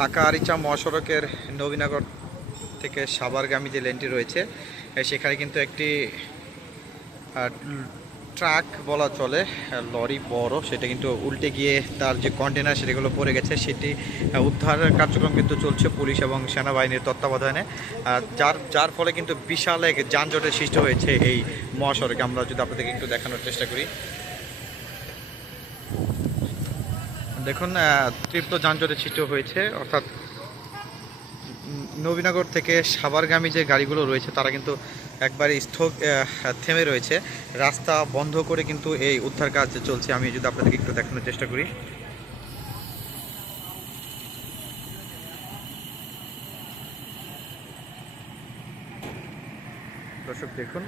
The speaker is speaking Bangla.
ঢাকা আরিচা মহাসড়কের নবীনগর থেকে সাভারগামী যে লেনটি রয়েছে সেখানে কিন্তু একটি ট্রাক বলা চলে লরি বড় সেটা কিন্তু উল্টে গিয়ে তার যে কন্টেনার সেগুলো পড়ে গেছে সেটি আহ, উদ্ধারের কার্যক্রম কিন্তু চলছে পুলিশ এবং সেনাবাহিনীর তত্ত্বাবধানে যার যার ফলে কিন্তু বিশাল এক যানজটের সৃষ্টি হয়েছে এই মহাসড়কে। আমরা যদি আপনাদেরকে একটু দেখানোর চেষ্টা করি। দেখুন তীব্র যানজটের সৃষ্টি হয়েছে, অর্থাৎ নবীনগর থেকে সাভারগামী যে গাড়িগুলো রয়েছে, তারা কিন্তু একবারে স্থক থেমে রয়েছে। রাস্তা বন্ধ করে কিন্তু এই উদ্ধার কাজ চলছে। আমি যদি আপনাদেরকে একটু দেখানোর চেষ্টা করি। দর্শক, দেখুন